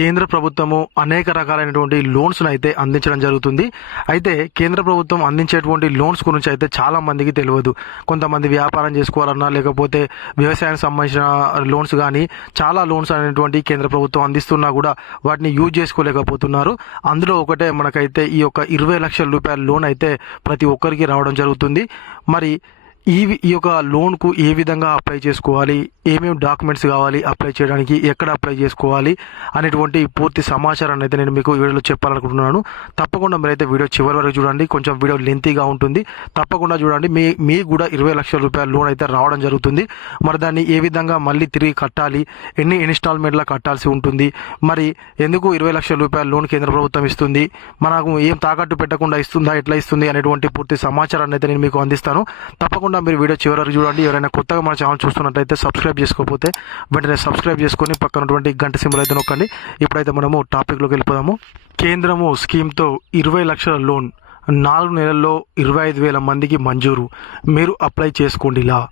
కేంద్ర ప్రభుత్వము అనేక రకాలైనటువంటి లోన్స్ను అయితే అందించడం జరుగుతుంది. అయితే కేంద్ర ప్రభుత్వం అందించేటువంటి లోన్స్ గురించి అయితే చాలా మందికి తెలియదు. కొంతమంది వ్యాపారం చేసుకోవాలన్నా లేకపోతే వ్యవసాయానికి సంబంధించిన లోన్స్ కానీ చాలా లోన్స్ అనేటువంటి కేంద్ర ప్రభుత్వం అందిస్తున్నా కూడా వాటిని యూజ్ చేసుకోలేకపోతున్నారు. అందులో ఒకటే మనకైతే ఈ యొక్క ఇరవై లక్షల రూపాయల లోన్ అయితే ప్రతి ఒక్కరికి రావడం జరుగుతుంది. మరి ఈ ఈ యొక్క లోన్కు ఏ విధంగా అప్లై చేసుకోవాలి? ఏమేమి డాక్యుమెంట్స్ కావాలి? అప్లై చేయడానికి ఎక్కడ అప్లై చేసుకోవాలి? అనేటువంటి పూర్తి సమాచారాన్ని అయితే నేను మీకు వీడియోలో చెప్పాలనుకుంటున్నాను. తప్పకుండా మీరైతే వీడియో చివరి వరకు చూడండి. కొంచెం వీడియో లెంతీగా ఉంటుంది. తప్పకుండా చూడండి. మీ మీకు కూడా ఇరవై లక్షల రూపాయల లోన్ అయితే రావడం జరుగుతుంది. మరి దాన్ని ఏ విధంగా మళ్ళీ తిరిగి కట్టాలి? ఎన్ని ఇన్స్టాల్మెంట్లా కట్టాల్సి ఉంటుంది? మరి ఎందుకు ఇరవై లక్షల రూపాయల లోన్ కేంద్ర ప్రభుత్వం ఇస్తుంది? మనకు ఏం తాకట్టు పెట్టకుండా ఇస్తుందా? ఎట్లా ఇస్తుంది? అనేటువంటి పూర్తి సమాచారాన్ని అయితే నేను మీకు అందిస్తాను. తప్పకుండా మీరు వీడియో చివరి వరకు చూడండి. ఎవరైనా కొత్తగా మన ఛానల్ చూస్తున్నట్లయితే సబ్స్క్రైబ్ చేసుకోకపోతే వెంటనే సబ్స్క్రైబ్ చేసుకొని పక్కనటువంటి గంట సింబల్ అయితే నొక్కండి. ఇప్పుడైతే మనము టాపిక్లోకి వెళ్ళిపోదాము. కేంద్రము స్కీమ్తో ఇరవై లక్షల లోన్ నాలుగు నెలల్లో ఇరవై ఐదు వేల మందికి మంజూరు. మీరు అప్లై చేసుకోండి ఇలా.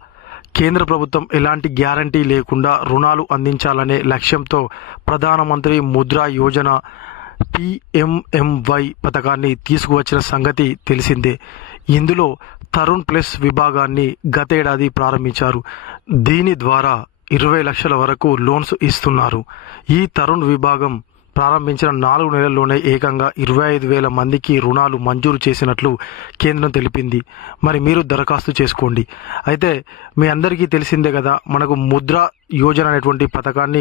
కేంద్ర ప్రభుత్వం ఎలాంటి గ్యారంటీ లేకుండా రుణాలు అందించాలనే లక్ష్యంతో ప్రధానమంత్రి ముద్రా యోజన పిఎంఎంవై పథకాన్ని తీసుకువచ్చిన సంగతి తెలిసిందే. ఇందులో తరుణ్ ప్లస్ విభాగాన్ని గతేడాది ప్రారంభించారు. దీని ద్వారా ఇరవై లక్షల వరకు లోన్స్ ఇస్తున్నారు. ఈ తరుణ్ విభాగం ప్రారంభించిన నాలుగు నెలల్లోనే ఏకంగా ఇరవై ఐదు వేల మందికి రుణాలు మంజూరు చేసినట్లు కేంద్రం తెలిపింది. మరి మీరు దరఖాస్తు చేసుకోండి. అయితే మీ అందరికీ తెలిసిందే కదా మనకు ముద్ర యోజన అనేటువంటి పథకాన్ని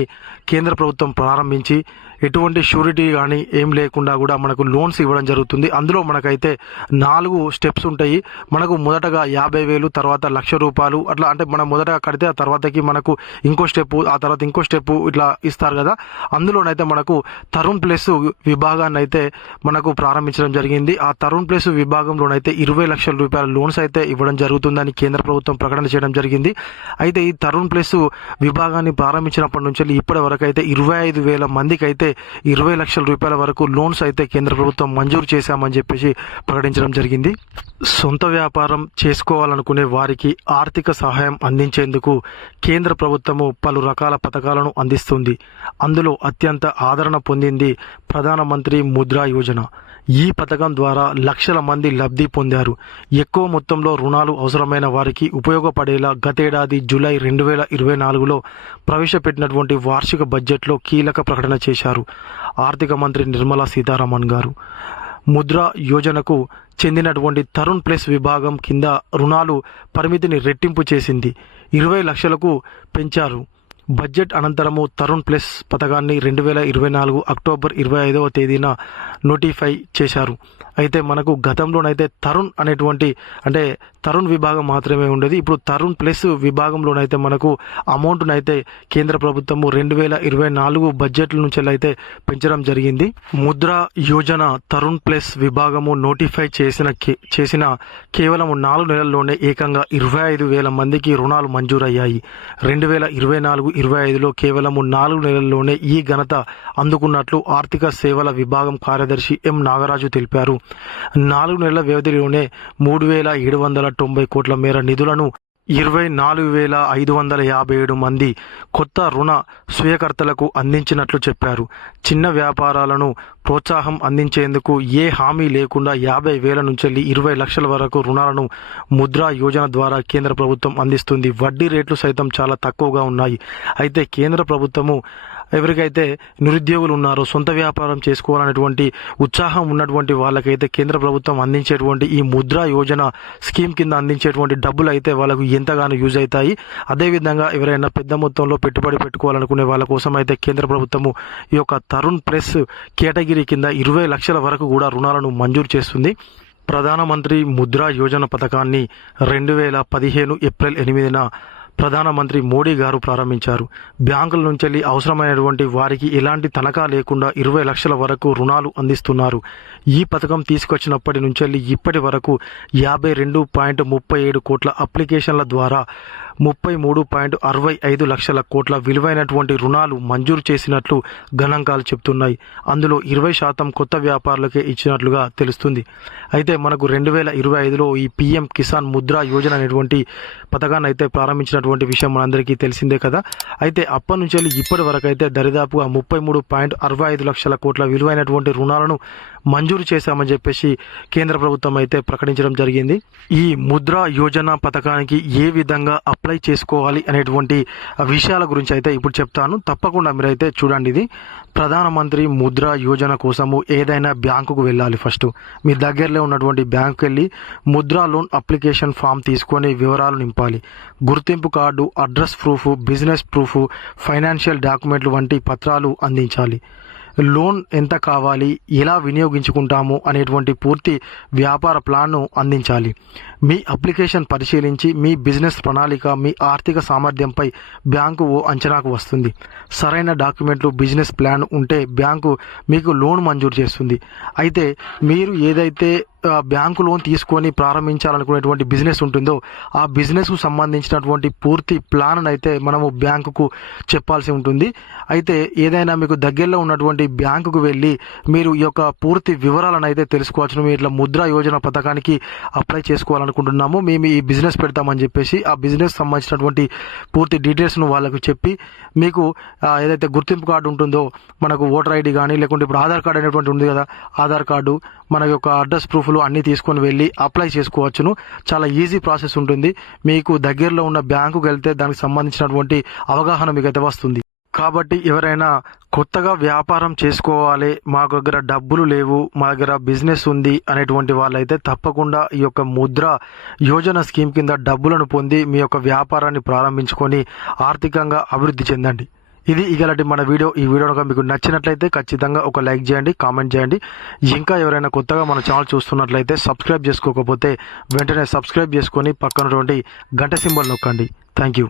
కేంద్ర ప్రభుత్వం ప్రారంభించి ఎటువంటి షూరిటీ కానీ ఏం లేకుండా కూడా మనకు లోన్స్ ఇవ్వడం జరుగుతుంది. అందులో మనకైతే నాలుగు స్టెప్స్ ఉంటాయి. మనకు మొదటగా యాభై వేలు తర్వాత లక్ష రూపాయలు అట్లా అంటే మనం మొదటగా కడితే ఆ తర్వాతకి మనకు ఇంకో స్టెప్ ఆ తర్వాత ఇంకో స్టెప్ ఇట్లా ఇస్తారు కదా. అందులోనైతే మనకు తరుణ్ ప్లస్ విభాగాన్ని అయితే మనకు ప్రారంభించడం జరిగింది. ఆ తరుణ్ ప్లస్ విభాగంలోనైతే ఇరవై లక్షల రూపాయల లోన్స్ అయితే ఇవ్వడం జరుగుతుందని కేంద్ర ప్రభుత్వం ప్రకటన చేయడం జరిగింది. అయితే ఈ తరుణ్ ప్లస్ విభాగాన్ని ప్రారంభించినప్పటి నుంచి ఇప్పటి వరకు అయితే ఇరవై ఐదు వేల మందికి అయితే ఇరవై లక్షల రూపాయల వరకు లోన్స్ అయితే కేంద్ర ప్రభుత్వం మంజూరు చేశామని చెప్పేసి ప్రకటించడం జరిగింది. సొంత వ్యాపారం చేసుకోవాలనుకునే వారికి ఆర్థిక సహాయం అందించేందుకు కేంద్ర ప్రభుత్వము పలు రకాల పథకాలను అందిస్తుంది. అందులో అత్యంత ఆదరణ పొందింది ప్రధానమంత్రి ముద్రా యోజన. ఈ పథకం ద్వారా లక్షల మంది లబ్ధి పొందారు. ఎక్కువ మొత్తంలో రుణాలు అవసరమైన వారికి ఉపయోగపడేలా గతేడాది జూలై రెండు వేల ఇరవై నాలుగులో ప్రవేశపెట్టినటువంటి వార్షిక బడ్జెట్లో కీలక ప్రకటన చేశారు ఆర్థిక మంత్రి నిర్మలా సీతారామన్ గారు. ముద్రా యోజనకు చెందినటువంటి తరుణ్ ప్లస్ విభాగం కింద రుణాలు పరిమితిని రెట్టింపు చేసింది. ఇరవై లక్షలకు పెంచారు. బడ్జెట్ అనంతరము తరుణ్ ప్లస్ పథకాన్ని రెండు వేల ఇరవై నాలుగు అక్టోబర్ ఇరవై ఐదవ తేదీన నోటిఫై చేశారు. అయితే మనకు గతంలోనైతే తరుణ్ అనేటువంటి అంటే తరుణ్ విభాగం మాత్రమే ఉండేది. ఇప్పుడు తరుణ్ ప్లస్ విభాగంలోనైతే మనకు అమౌంట్ను అయితే కేంద్ర ప్రభుత్వము రెండు వేల ఇరవై నాలుగు బడ్జెట్ల నుంచి అయితే పెంచడం జరిగింది. ముద్రా యోజన తరుణ్ ప్లస్ విభాగము నోటిఫై చేసిన కే- చేసిన కేవలం నాలుగు నెలల్లోనే ఏకంగా ఇరవై ఐదు వేల మందికి రుణాలు మంజూరయ్యాయి. రెండు వేల ఇరవై నాలుగు ఇరవై ఐదులో కేవలము నాలుగు నెలల్లోనే ఈ ఘనత అందుకున్నట్లు ఆర్థిక సేవల విభాగం కార్యదర్శి ఎం నాగరాజు తెలిపారు. నాలుగు నెలల వ్యవధిలోనే మూడు వేల ఏడు వందల తొంభై కోట్ల మేర నిధులను ఇరవై నాలుగు వేల ఐదు వందల యాభై ఏడు మంది కొత్త రుణ స్వీకర్తలకు అందించినట్లు చెప్పారు. చిన్న వ్యాపారాలను ప్రోత్సాహం అందించేందుకు ఏ హామీ లేకుండా యాభై వేల నుంచి ఇరవై లక్షల వరకు రుణాలను ముద్రా యోజన ద్వారా కేంద్ర ప్రభుత్వం అందిస్తుంది. వడ్డీ రేట్లు సైతం చాలా తక్కువగా ఉన్నాయి. అయితే కేంద్ర ప్రభుత్వము ఎవరికైతే నిరుద్యోగులు ఉన్నారో సొంత వ్యాపారం చేసుకోవాలనేటువంటి ఉత్సాహం ఉన్నటువంటి వాళ్ళకైతే కేంద్ర ప్రభుత్వం అందించేటువంటి ఈ ముద్రా యోజన స్కీమ్ కింద అందించేటువంటి డబ్బులు అయితే వాళ్ళకు ఎంతగానో యూజ్ అవుతాయి. అదేవిధంగా ఎవరైనా పెద్ద మొత్తంలో పెట్టుబడి పెట్టుకోవాలనుకునే వాళ్ళ కోసం అయితే కేంద్ర ప్రభుత్వము ఈ యొక్క తరుణ్ ప్లస్ కేటగిరీ కింద ఇరవై లక్షల వరకు కూడా రుణాలను మంజూరు చేస్తుంది. ప్రధానమంత్రి ముద్రా యోజన పథకాన్ని రెండు వేల పదిహేను ఏప్రిల్ ఎనిమిదిన ప్రధానమంత్రి మోడీ గారు ప్రారంభించారు. బ్యాంకుల నుంచి అవసరమైనటువంటి వారికి ఎలాంటి తనఖా లేకుండా ఇరవై లక్షల వరకు రుణాలు అందిస్తున్నారు. ఈ పథకం తీసుకొచ్చినప్పటి నుంచి ఇప్పటి వరకు యాభై రెండు పాయింట్ ముప్పై ఏడు కోట్ల అప్లికేషన్ల ద్వారా ముప్పై మూడు పాయింట్ అరవై ఐదు లక్షల కోట్ల విలువైనటువంటి రుణాలు మంజూరు చేసినట్లు గణాంకాలు చెప్తున్నాయి అందులో ఇరవై శాతం కొత్త వ్యాపారులకే ఇచ్చినట్లుగా తెలుస్తుంది. అయితే మనకు రెండు వేల ఇరవై ఐదులో ఈ పిఎం కిసాన్ ముద్రా యోజన అనేటువంటి పథకాన్ని అయితే ప్రారంభించినటువంటి విషయం మనందరికీ తెలిసిందే కదా. అయితే అప్పటి నుంచి వెళ్ళి ఇప్పటి వరకు అయితే దరిదాపుగా ముప్పై మూడు పాయింట్ అరవై ఐదు లక్షల కోట్ల విలువైనటువంటి రుణాలను మంజూరు చేశామని చెప్పేసి కేంద్ర ప్రభుత్వం అయితే ప్రకటించడం జరిగింది. ఈ ముద్రా యోజన పథకానికి ఏ విధంగా అప్లై చేసుకోవాలి అనేటువంటి విషయాల గురించి అయితే ఇప్పుడు చెప్తాను. తప్పకుండా మీరైతే చూడండి ఇది. ప్రధానమంత్రి ముద్రా యోజన కోసము ఏదైనా బ్యాంకుకు వెళ్ళాలి ఫస్ట్. మీ దగ్గరలో ఉన్నటువంటి బ్యాంకు వెళ్ళి ముద్రా లోన్ అప్లికేషన్ ఫామ్ తీసుకొని వివరాలు నింపాలి. గుర్తింపు card address proof business proof financial డాక్యుమెంట్లు వంటి పత్రాలు అందించాలి. లోన్ ఎంత కావాలి ఎలా వినియోగించుకుంటాము అనేటువంటి పూర్తి వ్యాపార ప్లాన్ను అందించాలి. మీ అప్లికేషన్ పరిశీలించి మీ బిజినెస్ ప్రణాళిక మీ ఆర్థిక సామర్థ్యంపై బ్యాంకు ఓ అంచనాకు వస్తుంది. సరైన డాక్యుమెంట్లు బిజినెస్ ప్లాన్ ఉంటే బ్యాంకు మీకు లోన్ మంజూరు చేస్తుంది. అయితే మీరు ఏదైతే బ్యాంకు లోన్ తీసుకొని ప్రారంభించాలనుకునేటువంటి బిజినెస్ ఉంటుందో ఆ బిజినెస్కు సంబంధించినటువంటి పూర్తి ప్లాన్ అయితే మనము బ్యాంకుకు చెప్పాల్సి ఉంటుంది. అయితే ఏదైనా మీకు దగ్గరలో ఉన్నటువంటి బ్యాంకుకు వెళ్ళి మీరు ఈ యొక్క పూర్తి వివరాలను అయితే తెలుసుకోవచ్చు మేము ఇట్లా ముద్రా యోజన పథకానికి అప్లై చేసుకోవాలనుకుంటున్నాము. మేము ఈ బిజినెస్ పెడతామని చెప్పేసి ఆ బిజినెస్ సంబంధించినటువంటి పూర్తి డీటెయిల్స్ను వాళ్ళకు చెప్పి మీకు ఏదైతే గుర్తింపు కార్డు ఉంటుందో మనకు ఓటర్ ఐడి కానీ లేకుంటే ఇప్పుడు ఆధార్ కార్డు అనేటువంటి ఉంది కదా ఆధార్ కార్డు మన యొక్క అడ్రస్ ప్రూఫ్లు అన్నీ తీసుకొని వెళ్ళి అప్లై చేసుకోవచ్చును. చాలా ఈజీ ప్రాసెస్ ఉంటుంది. మీకు దగ్గరలో ఉన్న బ్యాంకుకి వెళ్తే దానికి సంబంధించినటువంటి అవగాహన మీకు అయితే వస్తుంది. కాబట్టి ఎవరైనా కొత్తగా వ్యాపారం చేసుకోవాలి మా దగ్గర డబ్బులు లేవు మా దగ్గర బిజినెస్ ఉంది అనేటువంటి వాళ్ళైతే తప్పకుండా ఈ యొక్క ముద్ర యోజన స్కీమ్ కింద డబ్బులను పొంది మీ యొక్క వ్యాపారాన్ని ప్రారంభించుకొని ఆర్థికంగా అభివృద్ధి చెందండి. ఇది ఇలాంటి మన వీడియో. ఈ వీడియో మీకు నచ్చినట్లయితే ఖచ్చితంగా ఒక లైక్ చేయండి కామెంట్ చేయండి. ఇంకా ఎవరైనా కొత్తగా మన ఛానల్ చూస్తున్నట్లయితే సబ్స్క్రైబ్ చేసుకోకపోతే వెంటనే సబ్స్క్రైబ్ చేసుకొని పక్కనటువంటి గంట సింబల్ నొక్కండి. Thank you.